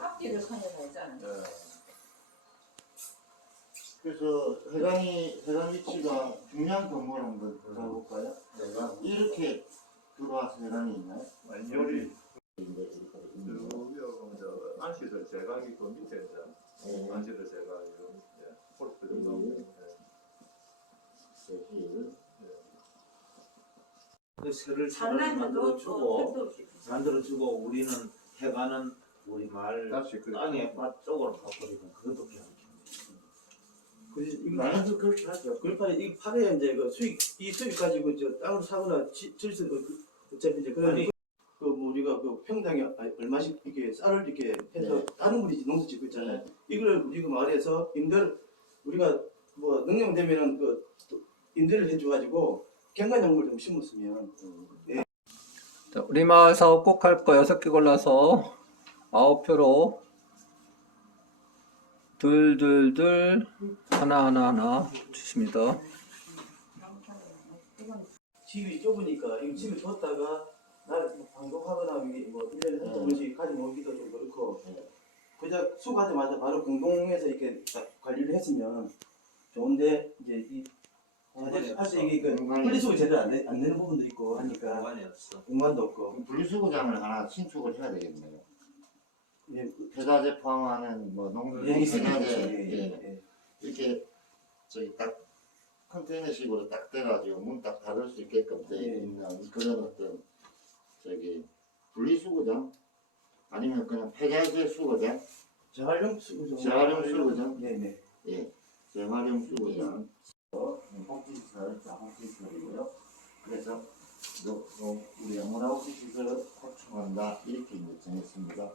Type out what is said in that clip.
앞뒤를 있잖아. 예. 그래서 해당이 해당 위치가 중요한 건물 한번 가볼까요? 내가 이렇게 들어와서 해당이 있나요? 완전히 안시들 제각이 그 밑에 이제 네. 안시들 제각이 예, 폴트 정도. 음. 예. 그 새를 장난도 만들어주고 도 만들어 주고 우리는 해가는 우리 마을 다시 그 땅에 밭 쪽으로 가버리면 그것도 그래서 이거 많이들 그렇게 하죠. 그러니까 이 팔에 이제 그 수익 이 수익 가지고 저 땅을 사거나 질수 그 어차피 이제 그런 아니. 그 뭐 우리가 그 평당에 얼마씩 이렇게 쌀을 이렇게 해서 네. 다른 분이 농사 짓고 있잖아요. 이걸 우리 그 마을에서 임대를 우리가 뭐 능력 되면은 그 임대를 해줘가지고 갱간작물 좀 심었으면. 자, 우리 마을 사업 꼭 할 거 여섯 개 골라서. 아홉 표로. 둘둘둘. 하나 하나 하나 주십니다. 집이 좁으니까 이 집을 줬다가 나를 뭐 방독하거나 이게 뭐 1년에 한두 번씩 가지고 오기도 좀 그렇고. 네. 그저 수고하자마자 바로 공동해서 이렇게 다 관리를 했으면 좋은데 이제 이 사실 사실 이게 그 분리수거 제대로 안, 되, 안 되는 부분도 있고 하니까 공간이 없어. 공간도 없고 분리수거장을 하나 신축을 해야 되겠네요. 예, 폐자재 포함하는 뭐 농, 예, 있으니까 폐자재 예, 예. 예. 이렇게 저기 딱 컨테이너식으로 딱 돼가지고 문 딱 닫을 수 있게끔 돼 예. 있는 그런 어떤 저기 분리수거장 아니면 그냥 폐자재 수거장 재활용 수거죠. 재활용 수거죠. 네네. 예 재활용 수거장 자복지시설이고요. 그래서 너, 너 우리 영문하고 복지시설을 확충한다 이렇게 정했습니다